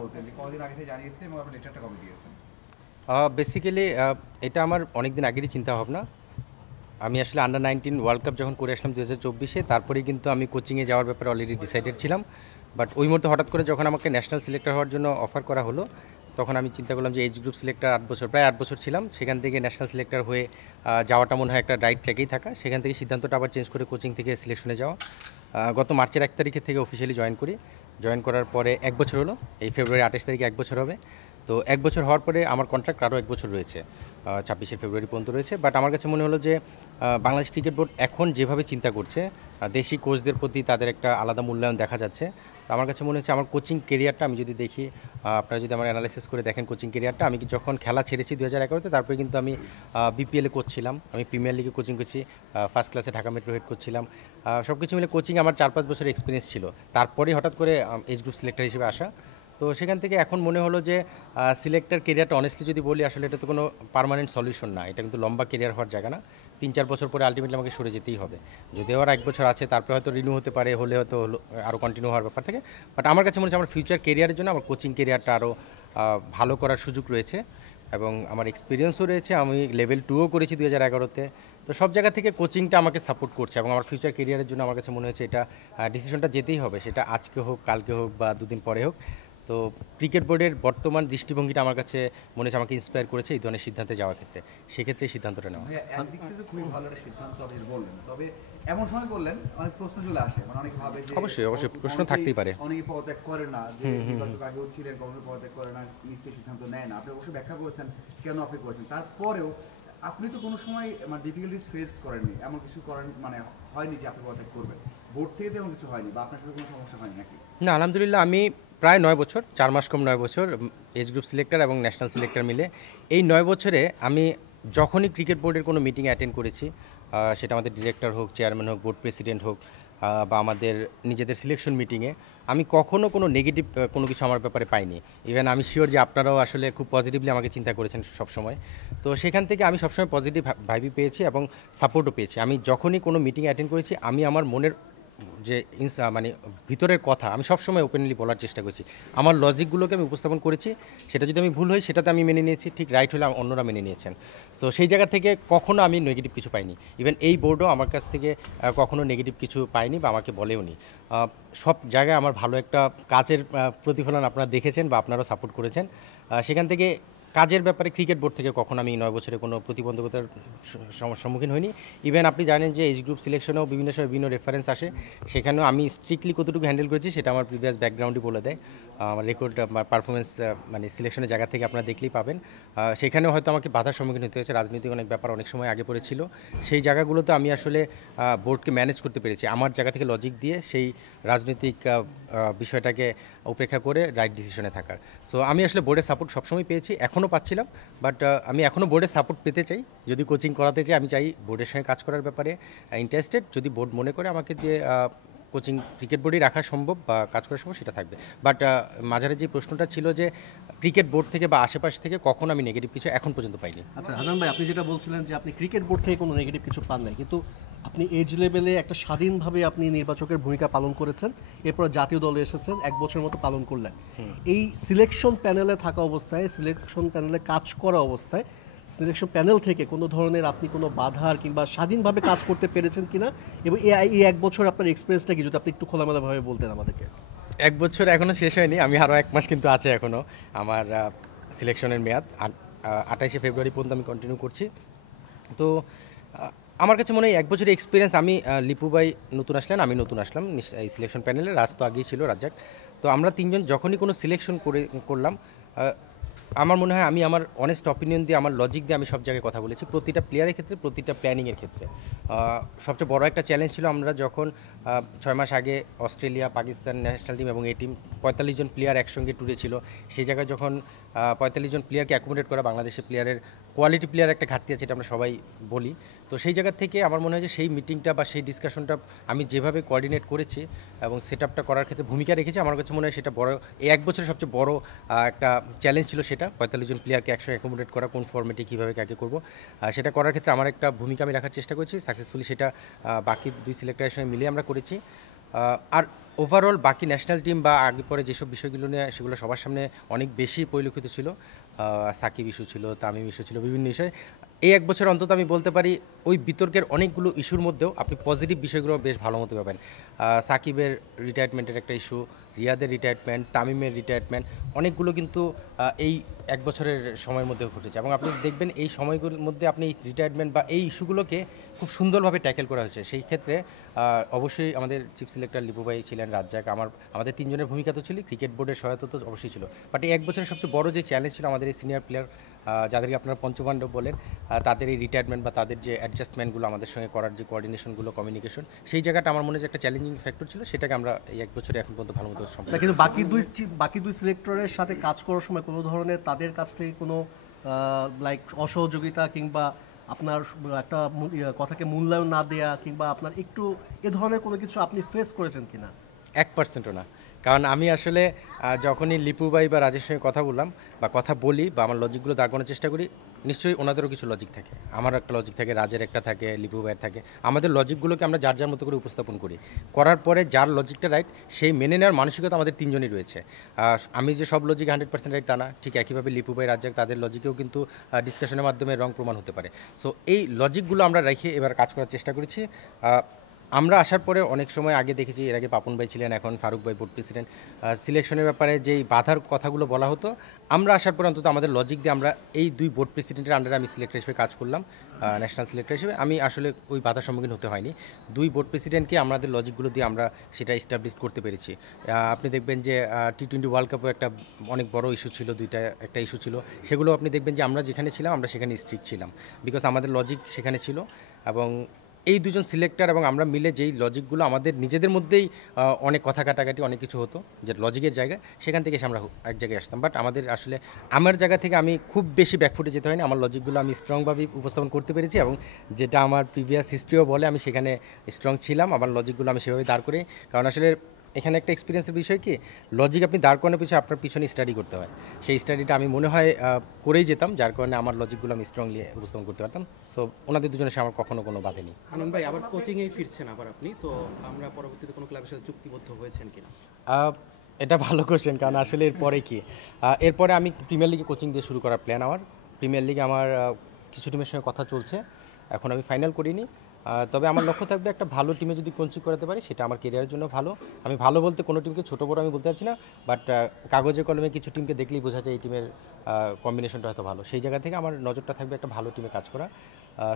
বলতেন যে কদিন আগে থেকে জানিয়েছে এবং আপনি লেটারটা কবে দিয়েছেন? বেসিক্যালি এটা আমার অনেক দিন আগেরই চিন্তাভাবনা। আমি আসলে আন্ডার 19 ওয়ার্ল্ড কাপ যখন করে আসলাম 2024-এ, তারপরেই কিন্তু আমি কোচিংয়ে যাওয়ার ব্যাপারে অলরেডি ডিসাইডেড ছিলাম। বাট ওই মুহূর্তে হঠাৎ করে যখন আমাকে ন্যাশনাল সিলেক্টর হওয়ার জন্য অফার করা হলো, তখন আমি চিন্তা করলাম যে এইচ গ্রুপ সিলেক্টর 8 বছর, প্রায় 8 বছর ছিলাম। সেখান থেকে ন্যাশনাল সিলেক্টর হয়ে যাওয়াটা মনে হয় একটা রাইট ট্র্যাকেই থাকা। সেখান থেকে সিদ্ধান্তটা আবার চেঞ্জ করে কোচিং থেকে সিলেকশনে যাওয়া। গত মার্চের 1 তারিখে থেকে অফিসিয়ালি জয়েন করি। জয়েন করার পরে 1 বছর হলো। এই ফেব্রুয়ারি 28 তারিখে 1 বছর হবে। তো 1 বছর হওয়ার পরে আমার কন্ট্রাক্ট আরও 1 বছর রয়েছে, 26শে ফেব্রুয়ারি পর্যন্ত রয়েছে। বাট আমার কাছে মনে হলো যে বাংলাদেশ ক্রিকেট বোর্ড এখন যেভাবে চিন্তা করছে, দেশি কোচদের প্রতি তাদের একটা আলাদা মূল্যায়ন দেখা যাচ্ছে। তো আমার কাছে মনে হচ্ছে আমার কোচিং কেরিয়ারটা আমি যদি দেখি, আপনারা যদি আমার অ্যানালাইসিস করে দেখেন কোচিং কেরিয়ারটা, আমি যখন খেলা ছেড়েছি 2011-তে, তারপরে কিন্তু আমি বিপিএলে কোচ ছিলাম, আমি প্রিমিয়ার লিগে কোচিং করছি, ফার্স্ট ক্লাসে ঢাকা মেট্রো হেড কোচ ছিলাম। সব কিছু মিলে কোচিং আমার 4-5 বছরের এক্সপিরিয়েন্স ছিল। তারপরেই হঠাৎ করে এইচ গ্রুপ সিলেক্টর হিসেবে আসা। তো সেখান থেকে এখন মনে হলো যে সিলেক্টর কেরিয়ারটা অনেস্টলি যদি বলি, আসলে এটা তো কোনো পার্মানেন্ট সলিউশন না, এটা কিন্তু লম্বা কেরিয়ার হওয়ার জায়গা না। 3-4 বছর পরে আলটিমেটলি আমাকে সরে যেতেই হবে। যদিও আর 1 বছর আছে, তারপরে হয়তো রিনিউ হতে পারে, হলে হয়তো আরও কন্টিনিউ হওয়ার ব্যাপার থাকে। বাট আমার কাছে মনে হচ্ছে আমার ফিউচার কেরিয়ারের জন্য আমার কোচিং কেরিয়ারটা আরও ভালো করার সুযোগ রয়েছে এবং আমার এক্সপিরিয়েন্সও রয়েছে। আমি লেভেল 2ও করেছি 2011-তে। তো সব জায়গা থেকে কোচিংটা আমাকে সাপোর্ট করছে এবং আমার ফিউচার কেরিয়ারের জন্য আমার কাছে মনে হচ্ছে এটা ডিসিশনটা যেতেই হবে, সেটা আজকে হোক, কালকে হোক বা দুদিন পরে হোক। তো ক্রিকেট বোর্ডের বর্তমান দৃষ্টিভঙ্গিটা আমার কাছে মনে হচ্ছে আমাকে ইন্সপায়ার করেছে এই ধরনের সিদ্ধান্তে যাওয়ার ক্ষেত্রে। সেক্ষেত্রে এই সিদ্ধান্তটা নেওয়া। ভাইয়া একদিক থেকে খুবই ভালো একটা সিদ্ধান্ত আপনি বললেন, তবে এমন সময় বললেন অনেক প্রশ্ন চলে আসে, মানে অনেকে ভাবে যে অবশ্যই অবশ্যই প্রশ্ন থাকতেই পারে। অনেকে পদত্যাগ করে না, যে নির্বাচক আগেও ছিলেন, কখনো পদত্যাগ করে না, নিজ থেকে সিদ্ধান্ত নেয় না। আপনি অবশ্যই ব্যাখ্যা করেছেন কেন আপনি করেছেন। তারপরেও আপনি তো কোনো সময় মানে ডিফিকাল্টিস ফেস করেননি, এমন কিছু করেন মানে হয়নি যে আপনি পদত্যাগ করবেন, বোর্ড থেকে তো এমন কিছু হয়নি, বা আপনার সাথে কোনো সমস্যা হয়নি নাকি? না, আলহামদুলিল্লাহ আমি প্রায় 9 বছর, 4 মাস কম 9 বছর এজ গ্রুপ সিলেক্টর এবং ন্যাশনাল সিলেক্টর মিলে, এই 9 বছরে আমি যখনই ক্রিকেট বোর্ডের কোনো মিটিং অ্যাটেন্ড করেছি, সেটা আমাদের ডিরেক্টর হোক, চেয়ারম্যান হোক, বোর্ড প্রেসিডেন্ট হোক, বা আমাদের নিজেদের সিলেকশন মিটিংয়ে, আমি কখনো কোনো নেগেটিভ কোনো কিছু আমার ব্যাপারে পাইনি। ইভেন আমি শিওর যে আপনারাও আসলে খুব পজিটিভলি আমাকে চিন্তা করেছেন সবসময়। তো সেখান থেকে আমি সবসময় পজিটিভ ভাইবই পেয়েছি এবং সাপোর্টও পেয়েছি। আমি যখনই কোনো মিটিং অ্যাটেন্ড করেছি, আমি আমার মনের যে মানে ভিতরের কথা আমি সবসময় ওপেনলি বলার চেষ্টা করেছি। আমার লজিকগুলোকে আমি উপস্থাপন করেছি। সেটা যদি আমি ভুল হই, সেটাতে আমি মেনে নিয়েছি, ঠিক রাইট হলে অন্যরা মেনে নিয়েছেন। সো সেই জায়গা থেকে কখনো আমি নেগেটিভ কিছু পাইনি। ইভেন এই বোর্ডও আমার কাছ থেকে কখনো নেগেটিভ কিছু পাইনি বা আমাকে বলেওনি। সব জায়গায় আমার ভালো একটা কাজের প্রতিফলন আপনারা দেখেছেন বা আপনারাও সাপোর্ট করেছেন। সেখান থেকে কাজের ব্যাপারে ক্রিকেট বোর্ড থেকে কখনো আমি 9 বছরে কোনো প্রতিবন্ধকতার সম্মুখীন হইনি। ইভেন আপনি জানেন যে এইচ গ্রুপ সিলেকশনেও বিভিন্ন সময় বিভিন্ন রেফারেন্স আসে, সেখানেও আমি স্ট্রিক্টলি কতটুকু হ্যান্ডেল করেছি সেটা আমার প্রিভিয়াস ব্যাকগ্রাউন্ডই বলে দেয়। আমার রেকর্ড পারফরমেন্স মানে সিলেকশনের জায়গা থেকে আপনারা দেখলেই পাবেন। সেখানেও হয়তো আমাকে বাধার সম্মুখীন হতে হয়েছে, রাজনৈতিক অনেক ব্যাপার অনেক সময় আগে পড়েছিল। সেই জায়গাগুলোতে আমি আসলে বোর্ডকে ম্যানেজ করতে পেরেছি আমার জায়গা থেকে লজিক দিয়ে, সেই রাজনৈতিক বিষয়টাকে উপেক্ষা করে রাইট ডিসিশনে থাকার। সো আমি আসলে বোর্ডের সাপোর্ট সবসময় পেয়েছি, এখনও পাচ্ছিলাম। বাট আমি এখনও বোর্ডের সাপোর্ট পেতে চাই। যদি কোচিং করাতে চাই, আমি চাই বোর্ডের সঙ্গে কাজ করার ব্যাপারে ইন্টারেস্টেড। যদি বোর্ড মনে করে আমাকে দিয়ে কোচিং ক্রিকেট বোর্ডেই রাখা সম্ভব বা কাজ করা সম্ভব, সেটা থাকবে। বাট মাঝারে যে প্রশ্নটা ছিল যে ক্রিকেট বোর্ড থেকে বা আশেপাশ থেকে কখনো আমি নেগেটিভ কিছু এখন পর্যন্ত পাইনি। আচ্ছা হাসান ভাই, আপনি যেটা বলছিলেন যে আপনি ক্রিকেট বোর্ড থেকে কোনো নেগেটিভ কিছু পান নাই, কিন্তু আপনি এজ লেভেলে একটা স্বাধীনভাবে আপনি নির্বাচকের ভূমিকা পালন করেছেন, এরপর জাতীয় দলে এসেছেন, 1 বছর মতো পালন করলেন। এই সিলেকশন প্যানেলে থাকা অবস্থায়, সিলেকশন প্যানেলে কাজ করা অবস্থায়, সিলেকশন প্যানেল থেকে কোনো ধরনের আপনি কোনো বাধার কিংবা স্বাধীনভাবে কাজ করতে পেরেছেন কিনা, এবং এই 1 বছর আপনার এক্সপিরিয়েন্সটা কি যদি আপনি একটু খোলামেলাভাবে বলতেন আমাদেরকে। 1 বছর এখনও শেষ হয়নি, আমি আরও 1 মাস কিন্তু আছে এখনও আমার সিলেকশনের মেয়াদ। 28শে ফেব্রুয়ারি পর্যন্ত আমি কন্টিনিউ করছি। তো আমার কাছে মনে হয় 1 বছরের এক্সপিরিয়েন্স। আমি লিপু ভাই নতুন আসলেন, আমি নতুন আসলাম এই সিলেকশন প্যানেলে, রাজ তো আগেই ছিল, রাজ্জাক। তো আমরা তিনজন যখনই কোনো সিলেকশন করলাম, আমার মনে হয় আমি আমার অনেস্ট অপিনিয়ন দিয়ে, আমার লজিক দিয়ে আমি সব জায়গায় কথা বলেছি, প্রতিটা প্লেয়ারের ক্ষেত্রে, প্রতিটা প্ল্যানিংয়ের ক্ষেত্রে। সবচেয়ে বড় একটা চ্যালেঞ্জ ছিল, আমরা যখন 6 মাস আগে অস্ট্রেলিয়া, পাকিস্তান ন্যাশনাল টিম এবং এই টিম 45 জন প্লেয়ার একসঙ্গে ট্যুরে ছিল, সেই জায়গায় যখন 45 জন প্লেয়ারকে অ্যাকোমোডেট করা, বাংলাদেশের প্লেয়ারের কোয়ালিটি প্লেয়ার একটা ঘাটতি আছে, এটা আমরা সবাই বলি। তো সেই জায়গা থেকে আমার মনে হয় যে সেই মিটিংটা বা সেই ডিসকাশনটা আমি যেভাবে কোঅর্ডিনেট করেছি এবং সেট আপটা করার ক্ষেত্রে ভূমিকা রেখেছি, আমার কাছে মনে হয় সেটা বড়, এই 1 বছরের সবচেয়ে বড় একটা চ্যালেঞ্জ ছিল সেটা। 45 জন প্লেয়ারকে একসঙ্গে অ্যাকোমোডেট করা, কোন ফর্মেটে কীভাবে কাকে করবো, সেটা করার ক্ষেত্রে আমার একটা ভূমিকা আমি রাখার চেষ্টা করেছি। সাকসেসফুলি সেটা বাকি 2 সিলেক্টরের সঙ্গে মিলিয়ে আমরা করেছি। আর ওভারঅল বাকি ন্যাশনাল টিম বা আগে পরে যেসব বিষয়গুলো নিয়ে সেগুলো সবার সামনে অনেক বেশি পরিলক্ষিত ছিল। সাকিব ইস্যু ছিল, তামিম ইস্যু ছিল, বিভিন্ন বিষয়। এই এক বছর অন্তত আমি বলতে পারি ওই বিতর্কের অনেকগুলো ইস্যুর মধ্যেও আপনি পজিটিভ বিষয়গুলো বেশ ভালো মতো পাবেন। সাকিবের রিটায়ারমেন্টের একটা ইস্যু, রিয়াদের রিটায়ারমেন্ট, তামিমের রিটায়ারমেন্ট, অনেকগুলো কিন্তু এই এক বছরের সময়ের মধ্যে ঘটেছে এবং আপনি দেখবেন এই সময়গুলোর মধ্যে আপনি রিটায়ারমেন্ট বা এই ইস্যুগুলোকে খুব সুন্দরভাবে ট্যাকেল করা হয়েছে। সেই ক্ষেত্রে অবশ্যই আমাদের চিফ সিলেক্টর লিপু ভাই ছিলেন, রাজ্জাক, আমাদের তিনজনের ভূমিকা তো ছিল, ক্রিকেট বোর্ডের সহায়তা তো অবশ্যই ছিল। বাট এই এক বছরের সবচেয়ে বড় যে চ্যালেঞ্জ ছিল আমাদের এই সিনিয়র প্লেয়ার যাদেরকে আপনারা পঞ্চপাণ্ডব বলেন, তাদের এই রিটায়ারমেন্ট বা তাদের যে অ্যাডজাস্টমেন্টগুলো আমাদের সঙ্গে করার যে কোঅর্ডিনেশনগুলো, কমিউনিকেশন, সেই জায়গাটা আমার মনে হয় যে একটা চ্যালেঞ্জিং ফ্যাক্টর ছিল। সেটাকে আমরা এই এক বছরে এখন পর্যন্ত ভালো মতো না, কিন্তু বাকি দুই সিলেক্টরের সাথে কাজ করার সময় কোনো ধরনের তাদের কাছ থেকে কোনো লাইক অসহযোগিতা কিংবা আপনার একটা কথাকে মূল্যায়ন না দেয়া কিংবা আপনার একটু এ ধরনের কোনো কিছু আপনি ফেস করেছেন কিনা? 1%ও না। কারণ আমি আসলে যখনই লিপু ভাই বা রাজের সঙ্গে কথা বললাম বা কথা বলি বা আমার লজিকগুলো দাঁড় করানোর চেষ্টা করি, নিশ্চয়ই ওনাদেরও কিছু লজিক থাকে, আমার একটা লজিক থাকে, রাজের একটা থাকে, লিপু ভাইয়ের থাকে। আমাদের লজিকগুলোকে আমরা যার যার মতো করে উপস্থাপন করি, করার পরে যার লজিকটা রাইট সেই মেনে নেওয়ার মানসিকতা আমাদের তিনজনই রয়েছে। আমি যে সব লজিক 100% রাইট তা না, ঠিক একইভাবে লিপু ভাই, রাজ্জাক, তাদের লজিকেও কিন্তু ডিসকাশনের মাধ্যমে রং প্রমাণ হতে পারে। সো এই লজিকগুলো আমরা রেখে এবার কাজ করার চেষ্টা করেছি। আমরা আসার পরে অনেক সময় আগে দেখেছি, এর আগে পাপন ভাই ছিলেন, এখন ফারুক ভাই বোর্ড প্রেসিডেন্ট, সিলেকশনের ব্যাপারে যেই বাধার কথাগুলো বলা হতো, আমরা আসার পরে অন্তত আমাদের লজিক দিয়ে আমরা এই দুই বোর্ড প্রেসিডেন্টের আন্ডারে আমি সিলেক্টর হিসেবে কাজ করলাম, ন্যাশনাল সিলেক্টর হিসেবে। আমি আসলে ওই বাধার সম্মুখীন হতে হয়নি। দুই বোর্ড প্রেসিডেন্টকে আমাদের লজিকগুলো দিয়ে আমরা সেটা এস্টাবলিশ করতে পেরেছি। আপনি দেখবেন যে T20 ওয়ার্ল্ড কাপও একটা অনেক বড় ইস্যু ছিল, একটা ইস্যু ছিল, সেগুলো আপনি দেখবেন যে আমরা যেখানে ছিলাম আমরা সেখানে স্ট্রিক্ট ছিলাম, বিকজ আমাদের লজিক সেখানে ছিল। এবং এই দুজন সিলেক্টর এবং আমরা মিলে যেই লজিকগুলো আমাদের নিজেদের মধ্যেই অনেক কথা কাটাকাটি অনেক কিছু হতো, যে লজিকের জায়গায়, সেখান থেকে এসে আমরা এক জায়গায় আসতাম। বাট আমাদের আসলে আমার জায়গা থেকে আমি খুব বেশি ব্যাকফুটে যেতে হয়নি, আমার লজিকগুলো আমি স্ট্রংভাবে উপস্থাপন করতে পেরেছি এবং যেটা আমার প্রিভিয়াস হিস্ট্রিও বলে আমি সেখানে স্ট্রং ছিলাম, আমার লজিকগুলো আমি সেভাবে দাঁড় করি। কারণ আসলে এখানে একটা এক্সপিরিয়েন্সের বিষয় কি, লজিক আপনি দাঁড় করানোর পিছনে আপনার পিছনে স্টাডি করতে হয়, সেই স্টাডিটা আমি মনে হয় করেই যেতাম, যার কারণে আমার লজিকগুলো আমি স্ট্রংলি উপস্থাপন করতে পারতাম। সো ওনাদের দুজনের সাথে আমার কখনো কোনো বাধা নেই। আনন্দ ভাই, আবার কোচিংয়ে ফিরছেন আবার আপনি, তো আমরা পরবর্তীতে কোনো ক্লাবের সাথে চুক্তিবদ্ধ হয়েছেন কিনা? এটা ভালো কোশ্চেন, কারণ আসলে এরপরে কি, এরপরে আমি প্রিমিয়ার লিগে কোচিং দিয়ে শুরু করার প্ল্যান আমার। প্রিমিয়ার লিগে আমার কিছু টিমের সঙ্গে কথা চলছে, এখন আমি ফাইনাল করিনি। তবে আমার লক্ষ্য থাকবে একটা ভালো টিমে যদি কোচিং করাতে পারি সেটা আমার কেরিয়ারের জন্য ভালো। আমি ভালো বলতে কোনো টিমকে ছোটো বড় আমি বলতে পারছি না, বাট কাগজে কলমে কিছু টিমকে দেখলেই বোঝা যায় এই টিমের কম্বিনেশনটা হয়তো ভালো। সেই জায়গা থেকে আমার নজরটা থাকবে একটা ভালো টিমে কাজ করা।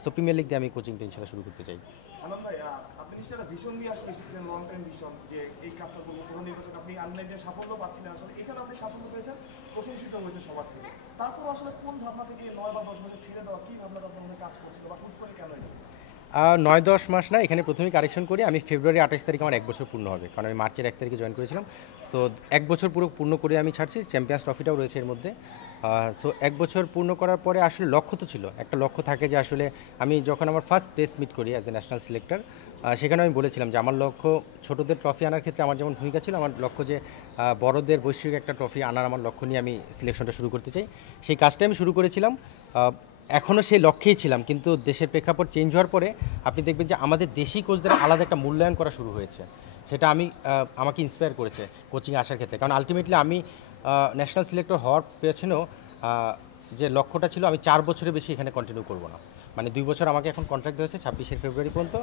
সো প্রিমিয়ার লিগ দিয়ে আমি কোচিংটা ইনশাল্লাহ শুরু করতে চাই। আনন্দ ভাই, আপনি নিশ্চয়ই একটা ভীষণ নিয়ে আসলে এসেছিলেন, লং টাইম ভীষণ, যে এই কাজটা করবো, কোনো নির্বাচন আপনি আনলাইনে সাফল্য পাচ্ছিলেন, আসলে এখানে আপনি সাফল্য পেয়েছেন, প্রশংসিত হয়েছে সবার থেকে। তারপর আসলে কোন ভাবনা থেকে 9 বা 10 মাসে ছেড়ে দেওয়া, কি ভাবনাটা আপনার মধ্যে কাজ করছিল বা হুট করে কেন এটা? 9-10 মাস না, এখানে প্রথমেই কারেকশন করি, আমি ফেব্রুয়ারি 28 তারিখ আমার 1 বছর পূর্ণ হবে, কারণ আমি মার্চের 1 তারিখে জয়েন করেছিলাম। সো 1 বছর পুরো পূর্ণ করে আমি ছাড়ছি, চ্যাম্পিয়ন্স ট্রফিটাও রয়েছে এর মধ্যে। সো 1 বছর পূর্ণ করার পরে আসলে লক্ষ্য তো ছিল, একটা লক্ষ্য থাকে যে আসলে আমি যখন আমার ফার্স্ট টেস্ট মিট করি অ্যাজ এ ন্যাশনাল সিলেক্টর, সেখানে আমি বলেছিলাম যে আমার লক্ষ্য ছোটোদের ট্রফি আনার ক্ষেত্রে আমার যেমন ভূমিকা ছিল, আমার লক্ষ্য যে বড়দের বৈশ্বিক একটা ট্রফি আনার আমার লক্ষ্য নিয়ে আমি সিলেকশনটা শুরু করতে চাই। সেই কাজটা আমি শুরু করেছিলাম, এখনও সেই লক্ষ্যেই ছিলাম, কিন্তু দেশের প্রেক্ষাপট চেঞ্জ হওয়ার পরে আপনি দেখবেন যে আমাদের দেশি কোচদের আলাদা একটা মূল্যায়ন করা শুরু হয়েছে। সেটা আমাকে ইন্সপায়ার করেছে কোচিংয়ে আসার ক্ষেত্রে, কারণ আলটিমেটলি আমি ন্যাশনাল সিলেক্টর হওয়ার পেছনেও যে লক্ষ্যটা ছিল আমি 4 বছরের বেশি এখানে কন্টিনিউ করবো না, মানে 2 বছর আমাকে এখন কন্ট্রাক্ট হয়েছে 26 ফেব্রুয়ারি পর্যন্ত,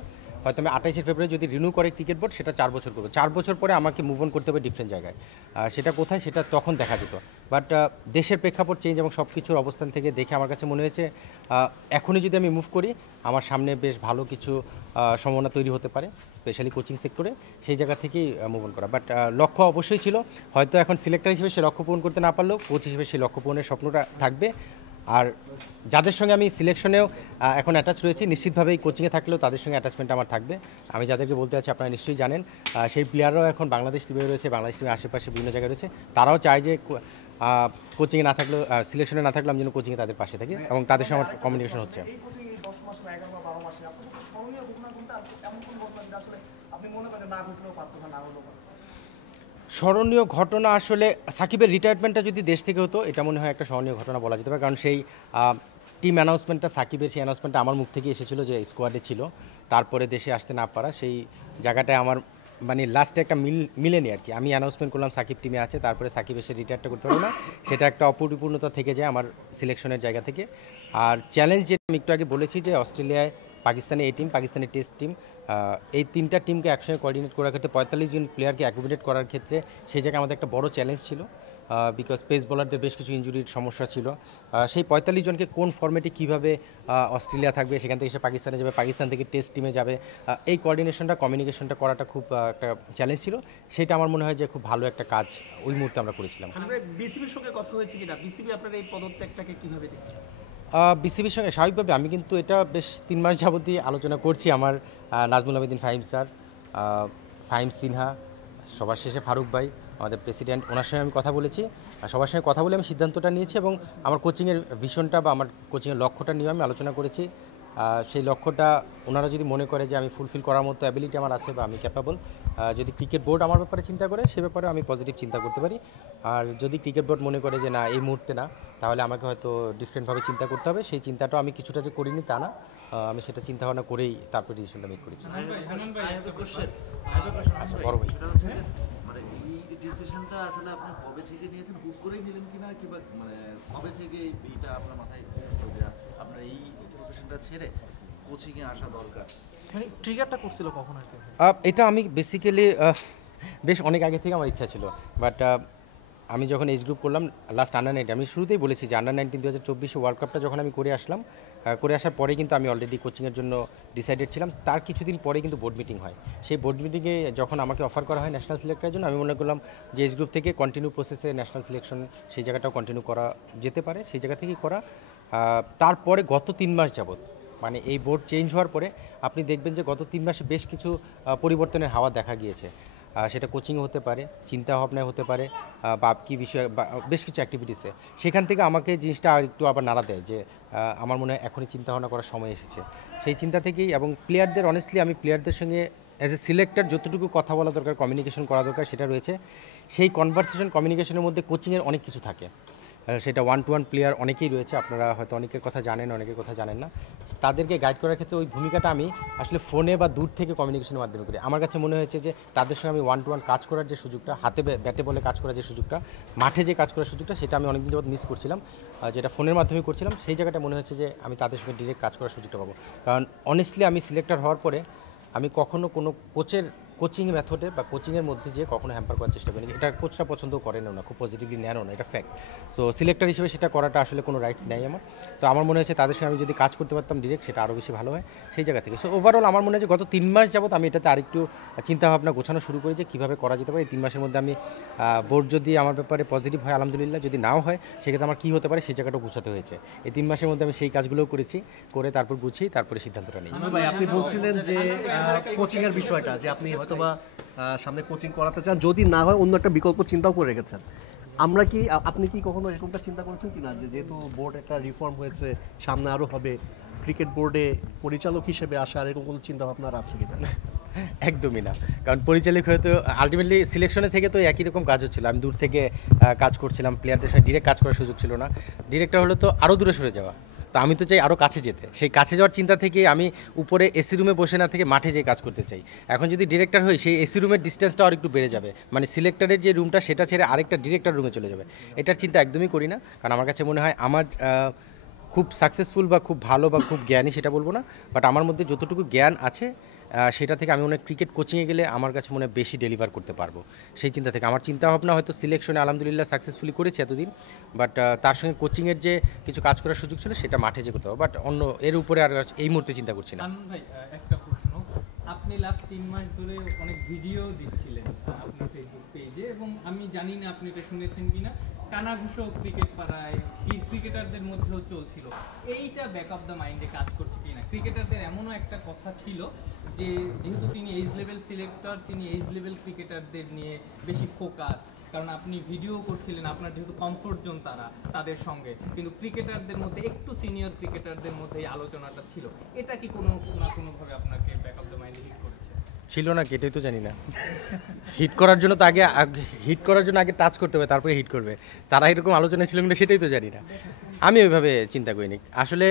হয়তো আমি 28 ফেব্রুয়ারি যদি রিনিউ করে ক্রিকেট বোর্ড সেটা 4 বছর করবো। 4 বছর পরে আমাকে মুভ অন করতে হবে ডিফারেন্ট জায়গায়, সেটা কোথায় সেটা তখন দেখা যেত। বাট দেশের প্রেক্ষাপট চেঞ্জ এবং সব কিছুর অবস্থান থেকে দেখে আমার কাছে মনে হয়েছে এখনই যদি আমি মুভ করি আমার সামনে বেশ ভালো কিছু সম্ভাবনা তৈরি হতে পারে, স্পেশালি কোচিং সেক্টরে, সেই জায়গা থেকেই মুভ অন করা। বাট লক্ষ্য অবশ্যই ছিল, হয়তো এখন সিলেক্টর হিসেবে সে লক্ষ্য পূরণ করতে না পারলেও কোচ হিসেবে সেই লক্ষ্য পূরণের স্বপ্নটা থাকবে। আর যাদের সঙ্গে আমি সিলেকশনেও এখন অ্যাটাচ রয়েছি, নিশ্চিতভাবেই কোচিংয়ে থাকলেও তাদের সঙ্গে অ্যাটাচমেন্ট আমার থাকবে। আমি যাদেরকে বলতে চাচ্ছি আপনারা নিশ্চয়ই জানেন, সেই প্লেয়াররাও এখন বাংলাদেশ টিমে রয়েছে, বাংলাদেশ টিমের আশেপাশে বিভিন্ন জায়গায় রয়েছে, তারাও চায় যে কোচিংয়ে না থাকলেও, সিলেকশনে না থাকলেও আমি যেন কোচিংয়ে তাদের পাশে থাকি এবং তাদের সঙ্গে আমার কমিউনিকেশন হচ্ছে। এই কোচিং এই 10 মাস বা 11 বা 12 মাসে আপনার কাছে স্মরণীয় ঘটনা কোনটা, এমন কোন ঘটনা যেটা আসলে আপনি মনে করেন না ঘটলেও পারতো না হলেও পারতো? স্মরণীয় ঘটনা আসলে সাকিবের রিটায়ারমেন্টটা যদি দেশ থেকে হতো এটা মনে হয় একটা স্মরণীয় ঘটনা বলা যেতে পারে, কারণ সেই টিম অ্যানাউন্সমেন্টটা, সাকিবের সেই অ্যানাউন্সমেন্টটা আমার মুখ থেকে এসেছিলো যে স্কোয়াডে ছিল, তারপরে দেশে আসতে না পারা, সেই জায়গাটায় আমার মানে লাস্টে একটা মিলেনি আর কি। আমি অ্যানাউন্সমেন্ট করলাম সাকিব টিমে আছে, তারপরে সাকিব এসে রিটায়ারটা করতে পারলো না, সেটা একটা অপরিপূর্ণতা থেকে যায় আমার সিলেকশনের জায়গা থেকে। আর চ্যালেঞ্জ যেটা আমি একটু আগে বলেছি যে অস্ট্রেলিয়ায় পাকিস্তানি এই টিম, পাকিস্তানি টেস্ট টিম, এই তিনটা টিমকে একসঙ্গে কোঅর্ডিনেট করার ক্ষেত্রে 45 জন প্লেয়ারকে অ্যাকোমোডেট করার ক্ষেত্রে সেই জায়গায় আমাদের একটা বড় চ্যালেঞ্জ ছিল, বিকজ পেস বোলারদের বেশ কিছু ইনজুরির সমস্যা ছিল। সেই 45 জনকে কোন ফর্মেটে কীভাবে অস্ট্রেলিয়া থাকবে, সেখান থেকে এসে পাকিস্তানে যাবে, পাকিস্তান থেকে টেস্ট টিমে যাবে, এই কোঅর্ডিনেশনটা কমিউনিকেশনটা করাটা খুব একটা চ্যালেঞ্জ ছিল। সেটা আমার মনে হয় যে খুব ভালো একটা কাজ ওই মুহূর্তে আমরা করেছিলাম। বিসিবির সঙ্গে কথা হয়েছে কিনা, বিসিবি আপনার এই পদত্যাগটাকে কিভাবে দেখছে? বিসিবির সঙ্গে স্বাভাবিকভাবে আমি কিন্তু এটা বেশ 3 মাস যাবতই আলোচনা করছি। আমার নাজমুল আবেদিন ফাহিম স্যার, ফাহিম সিনহা, সবার শেষে ফারুক ভাই আমাদের প্রেসিডেন্ট, ওনার সঙ্গে আমি কথা বলেছি। সবার সঙ্গে কথা বলে আমি সিদ্ধান্তটা নিয়েছি এবং আমার কোচিংয়ের ভিশনটা বা আমার কোচিংয়ের লক্ষ্যটা নিয়ে আমি আলোচনা করেছি। সেই লক্ষ্যটা ওনারা যদি মনে করে যে আমি ফুলফিল করার মতো অ্যাবিলিটি আমার আছে বা আমি ক্যাপাবল, যদি ক্রিকেট বোর্ড আমার ব্যাপারে চিন্তা করে সে ব্যাপারে আমি পজিটিভ চিন্তা করতে পারি। আর যদি ক্রিকেট বোর্ড মনে করে যে না এই মুহূর্তে না, তাহলে আমাকে হয়তো ডিফারেন্টভাবে চিন্তা করতে হবে। সেই চিন্তাটাও আমি কিছুটা যে করিনি তা না, আমি সেটা চিন্তা ভাবনা করেই তারপর ডিসিশনটা মেক করেছি। আচ্ছা বড় ভাই, মানে এই ডিসিশনটা আসলে আপনি কবে থেকে নিয়েছেন, হুট করেই নিলেন কিনা, কিংবা মানে কবে থেকে এইটা আপনার মাথায় যে আপনার এই প্রফেশনটা ছেড়ে কোচিংয়ে আসা দরকার? মানে ট্রিগারটা করছিল কখন আর কি? এটা আমি বেসিক্যালি বেশ অনেক আগে থেকে আমার ইচ্ছা ছিল, বাট আমি যখন এজ গ্রুপ করলাম লাস্ট আন্ডার-19, আমি শুরুতেই বলেছি যে আন্ডার-19 2024 ওয়ার্ল্ড কাপটা যখন আমি করে আসলাম, করে আসার পরে কিন্তু আমি অলরেডি কোচিংয়ের জন্য ডিসাইডেড ছিলাম। তার কিছুদিন পরে কিন্তু বোর্ড মিটিং হয়। সেই বোর্ড মিটিংয়ে যখন আমাকে অফার করা হয় ন্যাশনাল সিলেক্টরের জন্য, আমি মনে করলাম যে এজ গ্রুপ থেকে কন্টিনিউ প্রসেসে ন্যাশনাল সিলেকশন সেই জায়গাটাও কন্টিনিউ করা যেতে পারে, সেই জায়গা থেকেই করা। তারপরে গত 3 মাস যাবত, মানে এই বোর্ড চেঞ্জ হওয়ার পরে আপনি দেখবেন যে গত 3 মাসে বেশ কিছু পরিবর্তনের হাওয়া দেখা গিয়েছে। সেটা কোচিংয়ে হতে পারে, চিন্তা ভাবনায় হতে পারে, বা কী বিষয়ে বা বেশ কিছু অ্যাক্টিভিটিসে। সেখান থেকে আমাকে জিনিসটা আর একটু আবার নাড়া দেয় যে আমার মনে হয় এখনই চিন্তা ভাবনা করার সময় এসেছে। সেই চিন্তা থেকেই, এবং প্লেয়ারদের অনেস্টলি আমি প্লেয়ারদের সঙ্গে অ্যাজ এ সিলেক্টর যতটুকু কথা বলা দরকার, কমিউনিকেশন করা দরকার সেটা রয়েছে। সেই কনভারসেশন কমিউনিকেশনের মধ্যে কোচিংয়ের অনেক কিছু থাকে। সেটা 1-to-1 প্লেয়ার অনেকেই রয়েছে, আপনারা হয়তো অনেকের কথা জানেন, অনেকের কথা জানেন না। তাদেরকে গাইড করার ক্ষেত্রে ওই ভূমিকাটা আমি আসলে ফোনে বা দূর থেকে কমিউনিকেশনের মাধ্যমে করি। আমার কাছে মনে হয়েছে যে তাদের সঙ্গে আমি 1-to-1 কাজ করার যে সুযোগটা, হাতে ব্যাটে বলে কাজ করার যে সুযোগটা, মাঠে যে কাজ করার সুযোগটা, সেটা আমি অনেকদিন যাবত মিস করছিলাম। যেটা ফোনের মাধ্যমে করছিলাম, সেই জায়গাটা মনে হচ্ছে যে আমি তাদের সঙ্গে ডিরেক্ট কাজ করার সুযোগটা পাবো। কারণ অনেস্টলি আমি সিলেক্টর হওয়ার পরে আমি কখনো কোনো কোচের কোচিং মেথডে বা কোচিংয়ের মধ্যে যে কখনো হ্যাম্পার করার চেষ্টা করিনি। এটা কোচরা পছন্দ করেন না, খুব পজিটিভলি নেনও না, এটা ফ্যাক্ট। সো সিলেক্টর হিসেবে সেটা করাটা আসলে কোনো রাইটস নেই আমার। তো আমার মনে হয়েছে তাদের সঙ্গে আমি যদি কাজ করতে পারতাম ডিরেক্ট, সেটা আরও বেশি ভালো হয় সেই জায়গা থেকে। সো ওভারঅল আমার মনে হয় যে গত 3 মাস যাবত আমি এটাতে আরেকটু চিন্তাভাবনা গোছানো শুরু করি যে কীভাবে করা যেতে পারে। এই 3 মাসের মধ্যে আমি বোর্ড যদি আমার ব্যাপারে পজিটিভ হয় আলহামদুলিল্লাহ, যদি নাও হয় সেক্ষেত্রে আমার কী হতে পারে সেই জায়গাটাও গুছাতে হয়েছে। এই 3 মাসের মধ্যে আমি সেই কাজগুলোও করেছি, করে তারপর গুছিয়ে তারপরে সিদ্ধান্তটা নিই। ভাই আপনি বলছিলেন যে কোচিংয়ের বিষয়টা, যে আপনি হয়তোবা সামনে কোচিং করাতে চান, যদি না হয় অন্য একটা বিকল্প চিন্তাও করে রেখেছেন। আমরা কি, আপনি কি কখনো এরকমটা চিন্তা করেছেন কিনা যে যেহেতু বোর্ড একটা রিফর্ম হয়েছে, সামনে আরও হবে, ক্রিকেট বোর্ডে পরিচালক হিসেবে আসার এরকম কোনো চিন্তা ভাবনা আছে কিনা? একদমই না, কারণ পরিচালক হয়তো আলটিমেটলি সিলেকশনে থেকে তো একই রকম কাজ হচ্ছিল। আমি দূর থেকে কাজ করছিলাম, প্লেয়ারদের সাথে ডিরেক্ট কাজ করার সুযোগ ছিল না। ডিরেক্টর হলো তো আরও দূরে সরে যাওয়া, তো আমি তো চাই আরও কাছে যেতে। সেই কাছে যাওয়ার চিন্তা থেকে আমি উপরে এসি রুমে বসে না থেকে মাঠে যেয়ে কাজ করতে চাই। এখন যদি ডিরেক্টর হই, সেই এসি রুমের ডিস্টেন্সটা আর একটু বেড়ে যাবে, মানে সিলেক্টরের যে রুমটা সেটা ছেড়ে আরেকটা ডিরেক্টর রুমে চলে যাবে। এটার চিন্তা একদমই করি না, কারণ আমার কাছে মনে হয় আমার খুব সাকসেসফুল বা খুব ভালো বা খুব জ্ঞানী সেটা বলবো না, বাট আমার মধ্যে যতটুকু জ্ঞান আছে সেটা থেকে আমি মনে হয় ক্রিকেট কোচিংয়ে গেলে আমার কাছে মনে হয় বেশি ডেলিভার করতে পারবো। সেই চিন্তা থেকে আমার চিন্তা ভাবনা হয়তো সিলেকশনে আলহামদুলিল্লাহ সাকসেসফুলি করেছি এতদিন, বাট তার সঙ্গে কোচিংয়ের যে কিছু কাজ করার সুযোগ ছিল সেটা মাঠে যে করতে পারবো, বাট অন্য এর উপরে আর এই মুহূর্তে চিন্তা করছি না। আনন্দ ভাই, একটা প্রশ্ন। আপনি লাস্ট 3 মাস ধরে অনেক ভিডিও দিচ্ছিলেন আপনার ফেসবুক পেজে, এবং আমি জানি না আপনি এটা শুনেছেন কিনা, কানাঘুষো ক্রিকেট পাড়ায় ক্রিকেটারদের মধ্যেও চলছিল। এইটা ব্যাক অফ দ্য মাইন্ডে কাজ করছে কিনা? ক্রিকেটারদের এমনও একটা কথা ছিল যে যেহেতু তিনি এইজ লেভেল সিলেক্টর, তিনি এইজ লেভেল ক্রিকেটারদের নিয়ে বেশি ফোকাস, কারণ আপনি ভিডিও করছিলেন, আপনার যেহেতু কমফোর্ট জোন তাদের সঙ্গে, কিন্তু ক্রিকেটারদের মধ্যে একটু সিনিয়র ক্রিকেটারদের মধ্যে এই আলোচনাটা ছিল। এটা কি কোনো না কোনোভাবে আপনাকে ব্যাক অফ দ্য মাইন্ডে হিট করেছে? ছিল না কি এটাই তো জানি না। হিট করার জন্য তো আগে টাচ করতে হবে, তারপরে হিট করবে। তারা এরকম আলোচনা ছিল কিনা সেটাই তো জানি না। আমি ওইভাবে চিন্তা করিনি আসলে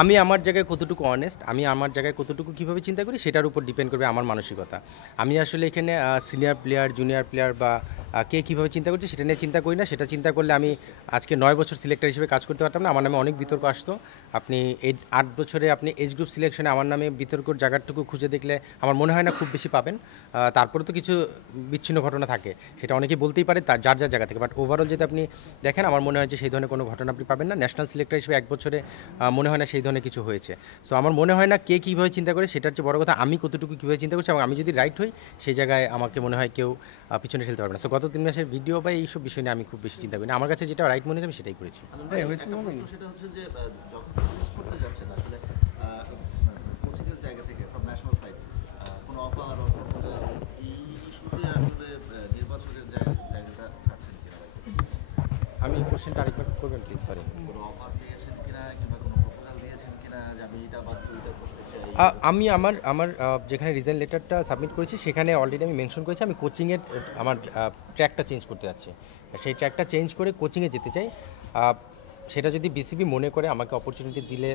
আমি আমার জায়গায় কতটুকু অনেস্ট, আমি আমার জায়গায় কতটুকু কীভাবে চিন্তা করি সেটার উপর ডিপেন্ড করবে আমার মানসিকতা। আমি আসলে এখানে সিনিয়র প্লেয়ার জুনিয়র প্লেয়ার বা কে কীভাবে চিন্তা করছে সেটা নিয়ে চিন্তা করি না। সেটা চিন্তা করলে আমি আজকে 9 বছর সিলেক্টর হিসেবে কাজ করতে পারতাম না, আমার নামে অনেক বিতর্ক আসতো। আপনি এই 8 বছরে আপনি এজ গ্রুপ সিলেকশনে আমার নামে বিতর্কর জায়গাটুকু খুঁজে দেখলে আমার মনে হয় না খুব বেশি পাবেন। তারপরে তো কিছু বিচ্ছিন্ন ঘটনা থাকে, সেটা অনেকেই বলতেই পারে তার যার যার জায়গা থেকে, বাট ওভারঅল যদি আপনি দেখেন আমার মনে হয় যে সেই ধরনের কোনো ঘটনা আপনি পাবেন না। ন্যাশনাল সিলেক্টর হিসেবে 1 বছরে মনে হয় না সেই ধরনের কিছু হয়েছে। সো আমার মনে হয় না কে কীভাবে চিন্তা করে সেটার চেয়ে বড় কথা আমি কতটুকু কীভাবে চিন্তা করছি, এবং আমি যদি রাইট হই সেই জায়গায় আমাকে মনে হয় কেউ পিছনে ঠেলতে পারবে না। সো গত 3 মাসের ভিডিও বা এইসব বিষয় নিয়ে আমি খুব বেশি চিন্তা করি না, আমার কাছে যেটা রাইট মনে হয় আমি সেটাই করেছি। একটা প্রশ্ন সেটা হচ্ছে যে যখন চুজ করতে যাচ্ছেন আসলে কোচিংয়ের জায়গা থেকে ফ্রম ন্যাশনাল সাইড কোনো অফার এই ইস্যুতে আসলে নির্বাচনের জায়গাটা ছাড়ছেন কিনা, আমি কোশ্চেনটা আরেকবার করবেন প্লিজ, সরি। কোনো অফার পেয়েছেন কিনা কিংবা কোনো প্রপোজাল দিয়েছেন কিনা যে আমি এটা বাদ ওইটা করতে চাই? আমি আমার যেখানে রিজাইন লেটারটা সাবমিট করেছি সেখানে অলরেডি আমি মেনশন করেছি আমি কোচিংয়ের আমার ট্র্যাকটা চেঞ্জ করতে যাচ্ছি। সেই ট্র্যাকটা চেঞ্জ করে কোচিংয়ে যেতে চাই। সেটা যদি বিসিবি মনে করে আমাকে অপরচুনিটি দিলে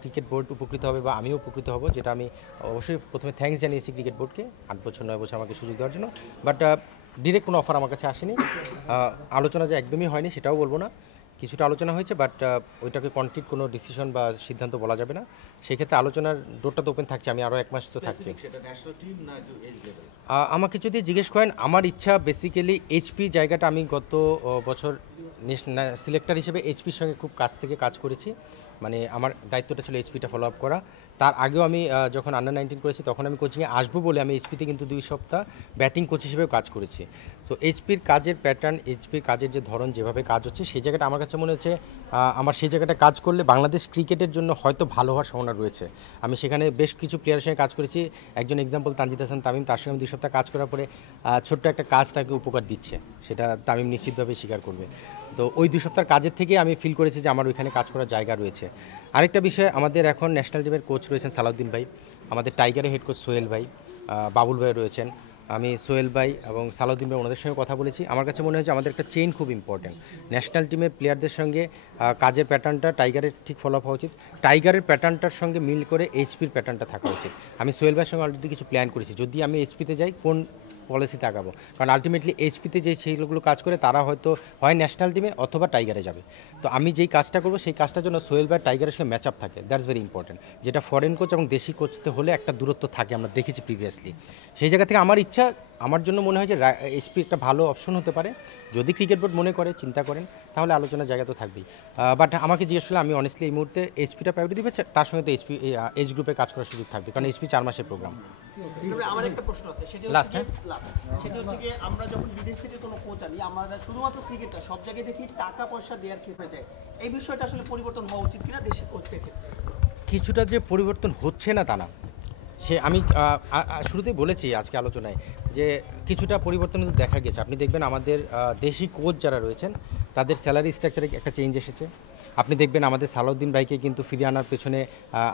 ক্রিকেট বোর্ড উপকৃত হবে বা আমিও উপকৃত হব, যেটা আমি অবশ্যই প্রথমে থ্যাঙ্কস জানিয়েছি ক্রিকেট বোর্ডকে 8 বছর 9 বছর আমাকে সুযোগ দেওয়ার জন্য। বাট ডিরেক্ট কোনো অফার আমার কাছে আসেনি। আলোচনা যে একদমই হয়নি সেটাও বলবো না, কিছুটা আলোচনা হয়েছে, বাট ওইটাকে কনক্রিট কোনো ডিসিশন বা সিদ্ধান্ত বলা যাবে না। সেক্ষেত্রে আলোচনার ডোরটা তো ওপেন থাকছে, আমি আরও 1 মাস তো থাকছি। সেটা ন্যাশনাল টিম না এজ লেভেল? আমাকে যদি জিজ্ঞেস করেন আমার ইচ্ছা বেসিক্যালি এইচপি জায়গাটা, আমি গত বছর সিলেক্টর হিসেবে এইচপির সঙ্গে খুব কাছ থেকে কাজ করেছি, মানে আমার দায়িত্বটা ছিল এইচপিটা ফলো আপ করা। তার আগেও আমি যখন আন্ডার 19 করেছি তখন আমি কোচিংয়ে আসবো বলে আমি এইচপিতে কিন্তু 2 সপ্তাহ ব্যাটিং কোচ হিসেবেও কাজ করেছি। সো এইচপির কাজের প্যাটার্ন, এইচপির কাজের যে ধরন যেভাবে কাজ হচ্ছে সেই জায়গাটা আমার কাছে মনে হচ্ছে আমার সেই জায়গাটা কাজ করলে বাংলাদেশ ক্রিকেটের জন্য হয়তো ভালো হওয়ার সম্ভাবনা রয়েছে। আমি সেখানে বেশ কিছু প্লেয়ারের সঙ্গে কাজ করেছি, একজন এক্সাম্পল তানজিদ হাসান তামিম, তার সঙ্গে আমি 2 সপ্তাহ কাজ করার পরে ছোট্ট একটা কাজ তাকে উপকার দিচ্ছে, সেটা তামিম নিশ্চিতভাবে স্বীকার করবে। তো ওই 2 সপ্তাহের কাজের থেকে আমি ফিল করেছি যে আমার ওইখানে কাজ করার জায়গা রয়েছে। আরেকটা বিষয়, আমাদের এখন ন্যাশনাল টিমের কোচ রয়েছেন সালাউদ্দিন ভাই, আমাদের টাইগারের হেড কোচ সোহেল ভাই, বাবুল ভাই রয়েছেন। আমি সোহেল ভাই এবং সালাউদ্দিন ভাই ওনাদের সঙ্গে কথা বলেছি। আমার কাছে মনে হয় যে আমাদের একটা চেইন খুব ইম্পর্টেন্ট। ন্যাশনাল টিমের প্লেয়ারদের সঙ্গে কাজের প্যাটার্নটা টাইগারের ঠিক ফলো আপ হওয়া উচিত, টাইগারের প্যাটার্নটার সঙ্গে মিল করে এইচপির প্যাটার্নটা থাকা উচিত। আমি সোহেল ভাইয়ের সঙ্গে অলরেডি কিছু প্ল্যান করেছি, যদি আমি এইচপিতে যাই কোন পলিসিতে আগাবো, কারণ আলটিমেটলি এইচপিতে যে ছেলেগুলো কাজ করে তারা হয়তো হয় ন্যাশনাল টিমে অথবা টাইগারে যাবে। তো আমি যেই কাজটা করবো সেই কাজটার জন্য সোহেল ভাই টাইগারের সঙ্গে ম্যাচ আপ থাকে, দ্যাটস ভেরি ইম্পর্টেন্ট। যেটা ফরেন কোচ এবং দেশি কোচতে হলে একটা দূরত্ব থাকে, আমরা দেখেছি প্রিভিয়াসলি। সেই জায়গা থেকে আমার ইচ্ছা, আমার জন্য মনে হয় যে এইচপি একটা ভালো অপশন হতে পারে। যদি ক্রিকেট বোর্ড মনে করে, চিন্তা করেন, তাহলে আলোচনার জায়গা তো থাকবেই। বাট আমাকে জিজ্ঞেস করলে আমি অনেস্টলি এই মুহূর্তে এইচপিটা প্রায়োরিটি দিবে, তার সঙ্গে তো এইচপি এজ গ্রুপে কাজ করার সুযোগ থাকবে, কারণ এইচপি 4 মাসের প্রোগ্রাম। আমার একটা প্রশ্ন আছে, সেটা Last, হচ্ছে কি আমরা যখন বিদেশ থেকে কোনো কোচ আনি, আমরা শুধুমাত্র ক্রিকেটটা সব জায়গায় দেখি টাকা পয়সা দেওয়ার কি হয়ে যায়, এই বিষয়টা আসলে পরিবর্তন হওয়া উচিত কিনা দেশের কোচদের ক্ষেত্রে? কিছুটা যে পরিবর্তন হচ্ছে না তা না, সে আমি শুরুতেই বলেছি আজকে আলোচনায় যে কিছুটা পরিবর্তন কিন্তু দেখা গেছে। আপনি দেখবেন আমাদের দেশি কোচ যারা রয়েছেন তাদের স্যালারি স্ট্রাকচারে একটা চেঞ্জ এসেছে। আপনি দেখবেন আমাদের সালাউদ্দিন ভাইকে কিন্তু ফিরিয়ে আনার পেছনে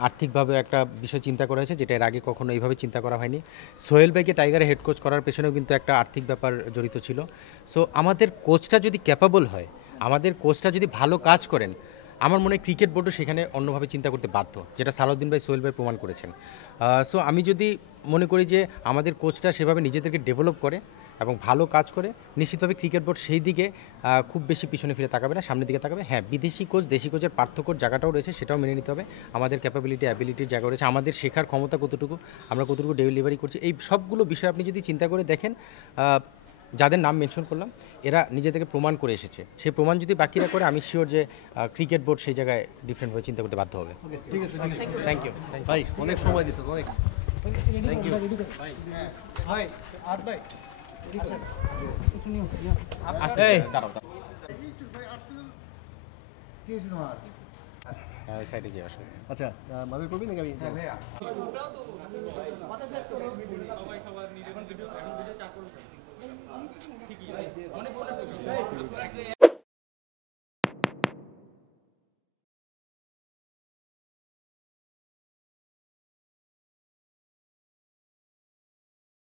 আর্থিকভাবে একটা বিষয় চিন্তা করা হয়েছে, যেটা এর আগে কখনো এইভাবে চিন্তা করা হয়নি। সোহেল ভাইকে টাইগারে হেড কোচ করার পেছনেও কিন্তু একটা আর্থিক ব্যাপার জড়িত ছিল। সো আমাদের কোচটা যদি ক্যাপাবল হয়, আমাদের কোচটা যদি ভালো কাজ করেন, আমার মনে হয় ক্রিকেট বোর্ডও সেখানে অন্যভাবে চিন্তা করতে বাধ্য, যেটা সালাউদ্দিন ভাই সোহেল ভাই প্রমাণ করেছেন। সো আমি যদি মনে করি যে আমাদের কোচটা সেভাবে নিজেদেরকে ডেভেলপ করে এবং ভালো কাজ করে, নিশ্চিতভাবে ক্রিকেট বোর্ড সেই দিকে খুব বেশি পিছনে ফিরে তাকাবে না, সামনের দিকে তাকাবে। হ্যাঁ, বিদেশি কোচ দেশি কোচের পার্থক্যর জায়গাটাও রয়েছে, সেটাও মেনে নিতে হবে। আমাদের ক্যাপাবিলিটি অ্যাবিলিটির জায়গা রয়েছে, আমাদের শেখার ক্ষমতা কতটুকু, আমরা কতটুকু ডেলিভারি করছি, এই সবগুলো বিষয় আপনি যদি চিন্তা করে দেখেন, যাদের নাম মেনশন করলাম এরা নিজেদেরকে প্রমাণ করে এসেছে। সেই প্রমাণ যদি বাকিরা করে, আমি শিওর যে ক্রিকেট বোর্ড সেই জায়গায় ডিফারেন্টভাবে চিন্তা করতে বাধ্য হবে। ঠিক আছে, থ্যাংক ইউ। ভাই অনেক সময় দিচ্ছেন, অনেক থ্যাংক ইউ। ভাই আর ভাই দাঁড়াও কি হয়েছে তোমার? সাইডে যে আসলে আচ্ছা, মাদুর করবি নাকি আমি? হ্যাঁ ভাইয়া, সবার নিজের ভিডিও এখন ভিডিও চার করবে ঠিকই